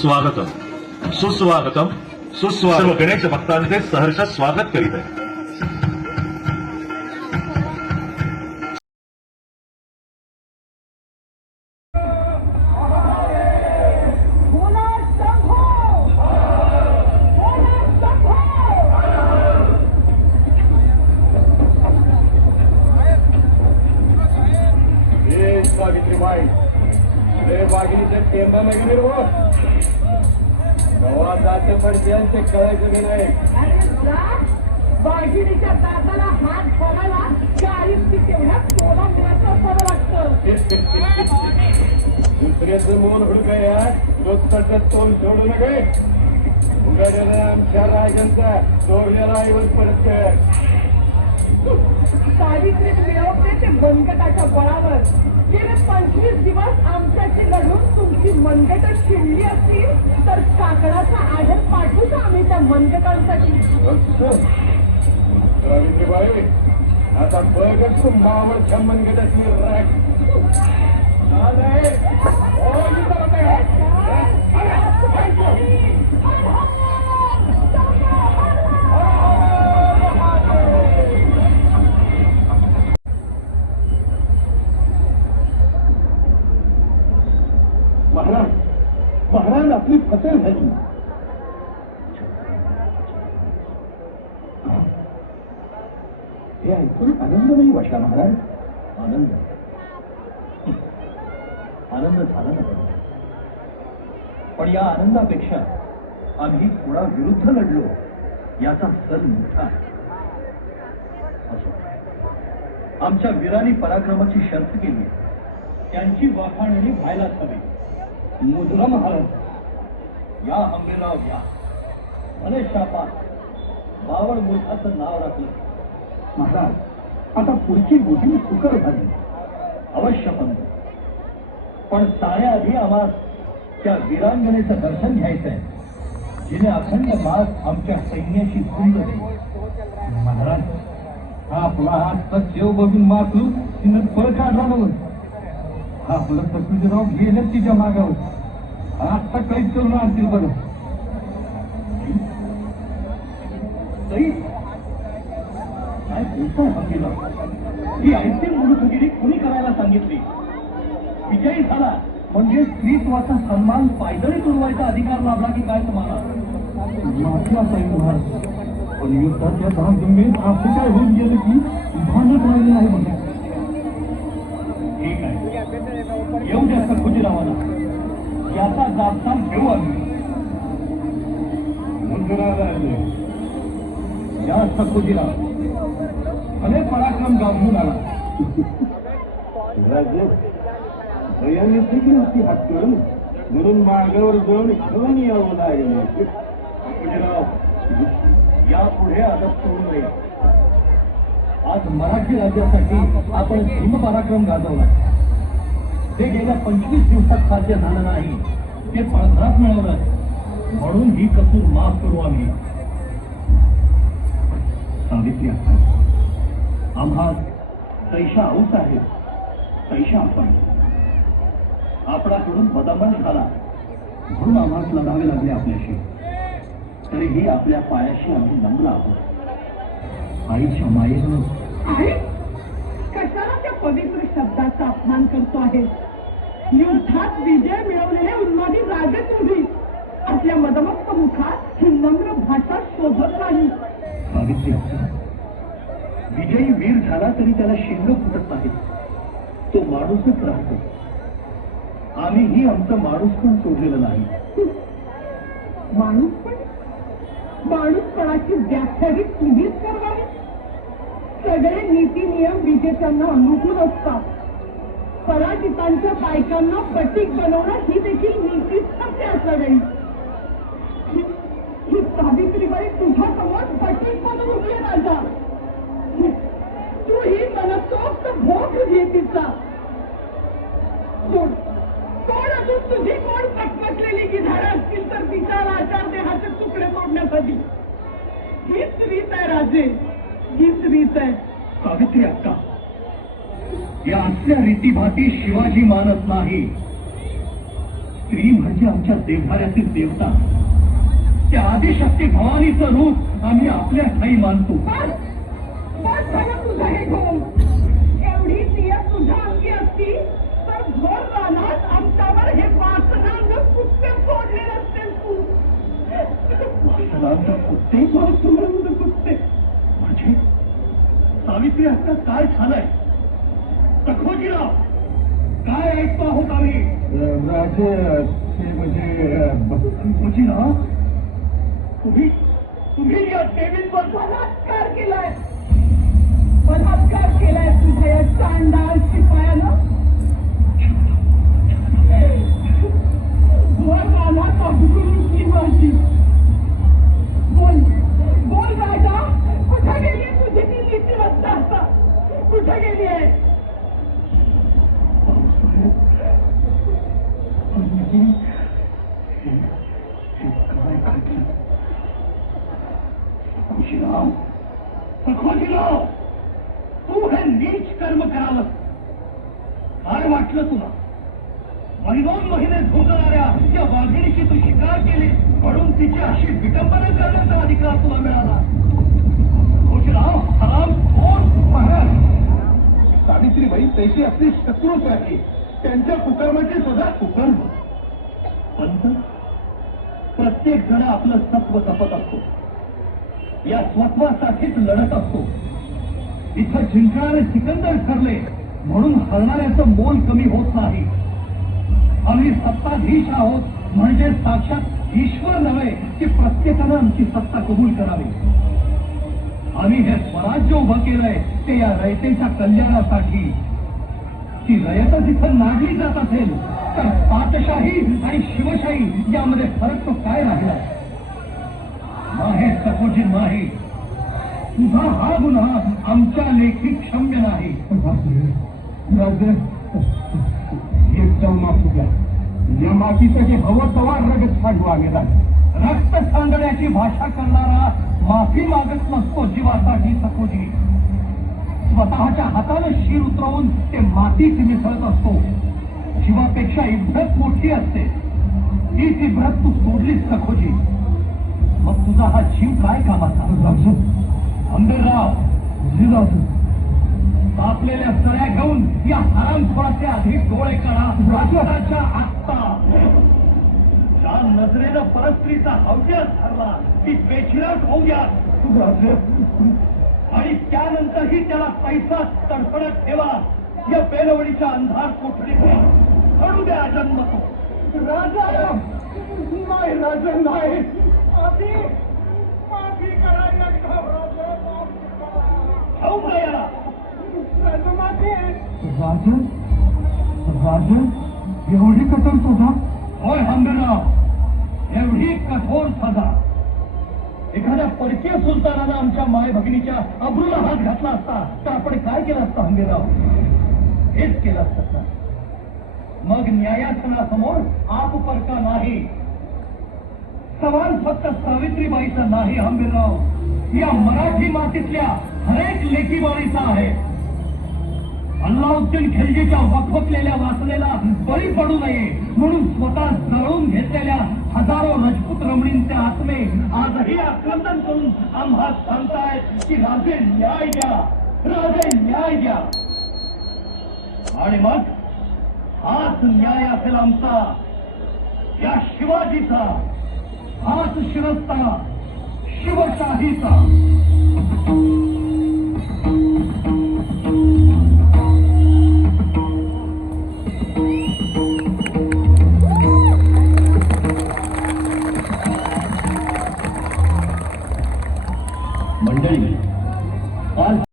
स्वागतम सुस्वागतम. सुस्वागत गणेश भक्तांचे सहर्ष स्वागत करीत आहे. वाघिणीच्या टेंबा वगैरे हो गावात जाते पण त्यांचे कळायचं बी नाही. बागिनीच्या दादाला हात बघायला चाळीस ती तेवढ्या सोळा मिळायचं बरं दुसऱ्याचं मोल हुडकाय रोजचं तोंड सोडू उघडलेला आमच्या राजांचा चोरलेला आईवर परत सावित्री मिळवते ते मनगटाच्या बळावर. गेले पंचवीस दिवस आमच्याशी लढून तुमची मनगट शिरली असतील तर काकडाचा आडत पाठवू का आम्ही त्या मनगटांसाठी? सावित्रीबाई आता बघ तू मावळच्या मनगटाची राग कारण आपली फसल झाली. हे ऐकून आनंद नाही वाटला महाराज. आनंद. आनंद झाला ना पण. या आनंदापेक्षा आम्ही थोडा विरुद्ध लढलो याचा सल मोठा असो. आमच्या वीरांनी पराक्रमाची शर्त केली. त्यांची वाखाणणी व्हायलाच हवी. मुद्रा महाराज या आंबेराव या. भले शापा बावळ मूर्खाचं नाव राखलं. महाराज आता पुढची गोटी सुकर झाली. अवश्य पंत पण साऱ्याआधी आम्हाला त्या वीरांगणेचं दर्शन घ्यायचं आहे जिने अखंड मास आमच्या सैन्याशी झुंज दिली. महाराज हा आपला हात देव बघून मातू तिनं पळ काढला नव्हतं हा आपलं पृथ्वीराव गेलं तिच्या मागावर. आता कैद करून आणतील बरं ताई, काय बोलताय हकीला ही ऐतिहासिक मुलुखगिरी कुणी करायला सांगितली? विजयी झाला. म्हणजे स्त्रीत्वाचा सन्मान पायदळी तुडवायचा अधिकार लाभला की काय तुम्हाला? माझ्या साईन महाराज. पण युद्धाच्या धामधुमीत आपली काय होऊन गेलं की या सखुजीला भले पराक्रम गावून आला. भयांनी देखील होती हात करून. म्हणून मागावर जाऊन घेऊन यावं लागलं सखुजीराव यापुढे आदत करू नये. आज मराठी राज्यासाठी आपण भीम पराक्रम गाजवला. ते गेल्या पंचवीस दिवसात साध्य झालं नाही. ते पळघरात मिळवलं. म्हणून ही कसूर माफ करू आम्ही. सावित्री अक्का, आम्हा तैशा औस आहे. तैशा आपण. आपणाकडून बदमाश झाला. म्हणून आम्हाला लढावे लागले आपल्याशी. तरीही आपल्या पायाशी आम्ही नमलं आहोत. आईच्या मायेनं. कशाला त्या पवित्र शब्दाचा अपमान करतो आहे? युद्धात विजय मिळवलेले उन्मादी राजे तुम्ही आपल्या मदमस्त मुखात ही नम्र भाषा सांगितली. अक्का, विजयी वीर झाला तरी त्याला शिंग फुटत नाही तो माणूसच राहतो. आम्हीही आमचं माणूस पण सोडलेलं नाही. माणूस पण? माणूसपणाची व्याख्याही तुम्हीच करवावी सगळे नीती नियम विजेत्यांना अनुकूल असतात. पराजितांच्या बायकांना पटीक बनवणं ही देखील नीतीच नसते असावी ही सावित्रीबाई तुझ्या समोर पटीक बनवून उभी माझा तू ही मनसोक्त भोग घे तिचा कोण कोण अजून तुझी कोण पटपटलेली की झाडं असतील तर तिचा राजा देहाचे तुकडे तोडण्यासाठी. हीच रीत आहे राजे. हीच रीत आहे. सावित्री अक्का या असल्या रीतीभाती शिवाजी मानत नाही. स्त्री म्हणजे आमच्या देवधाऱ्यातील देवता. त्या आदिशक्ती भवानीचं रूप आम्ही आपल्या ठाई मानतो. हे एवढी सिय तुझ्या अंगी असती तर भर रानात आमच्यावर हे वासनांग कुत्ते सोडले नसते तू. वासनांत कुत्ते? वासनांग कुत्ते. म्हणजे? सावित्री आता काय झालंय सखोजीराव काय ऐकतो आहोत आम्ही? राजे ते म्हणजे सखोजीराव तुम्ही तुम्ही या देवींवर बलात्कार केलाय. बलात्कार केलाय तुझ्या या चांडाळ शिपायानं वर रानात माझी तू हे नीच कर्म करावं काय वाटलं तुला. महिनोन महिने झोजणाऱ्या त्या वाघिणीची तू शिकार केली म्हणून तिची अशी विटंबना करण्याचा अधिकार तुला मिळाला. सखोजीराव हराम सावित्रीबाई तैशी आपली शत्रूच आहे. त्यांच्या कुकर्माची सजा कुकर्म. पंत प्रत्येक जण आपलं सत्व जपत असतो. या स्वत्वासाठीच लढत असतो. इथं जिंकणारे सिकंदर ठरले. म्हणून हरणाऱ्याचं मोल कमी होत नाही. आम्ही सत्ताधीश आहोत म्हणजे साक्षात ईश्वर नव्हे की प्रत्येकानं आमची सत्ता कबूल करावी. आम्ही हे स्वराज्य उभं केलंय ते या रयतेच्या कल्याणासाठी. ती रयतच इथं नाडली जात असेल तर पातशाही आणि शिवशाही यामध्ये फरक तो काय राहिला? माहे सकोजी माही तुझा हा गुन्हा आमच्या लेखी क्षम्य नाही. एकदम माफी द्या. या मातीचं जे हवं तवा रगत साडवा गेला रक्त सांगण्याची भाषा करणारा माफी मागत नसतो जीवासाठी सकोजी. स्वतःच्या हातानं शीर उतरवून ते मातीत मिसळत असतो. जीवापेक्षा इब्रत मोठी असते. तीच इब्रत तू सोडलीस सखोजी मग तुझा हा जीव काय कामाचा? आंबेराव तापलेल्या सऱ्या घेऊन या हरामखोराचे अधिक डोळे करा राजवाच्या आत्ता. ज्या नजरेनं परस्त्रीचा हव्यास ठरला ती बेचिराट होऊ द्या आणि त्यानंतरही त्याला पैसा तडफडत ठेवा. या बेलवडीच्या अंधार कोठडीत घडू द्या जन्म तो. राजा नाही राजा नाही. राजन राजन एवढी कठोर सजा. होय हंबीरराव एवढी कठोर सजा एखाद्या परकीय सुलतानानं आमच्या माय भगिनीच्या अब्रूला हात घातला असता. तर आपण काय केलं असतं. हंबीरराव हेच केलं असतं. मग न्यायासनासमोर आप परका नाही? सवाल फक्त सावित्रीबाईचा नाही हंबीरराव. या मराठी मातीतल्या हरेक लेखीबाईचा आहे. अल्लाउद्दीन खिलजीच्या वखवकलेल्या वासनेला बळी पडू नये म्हणून स्वतः जळून घेतलेल्या हजारो राजपूत रमणींचे आत्मे आजही आक्रंदन करून आम्हा सांगतायत की राजे न्याय द्या राजे न्याय द्या. आणि मग हाच न्याय असेल आमचा या शिवाजीचा. हाच शिरस्ता शिवशाहीचा.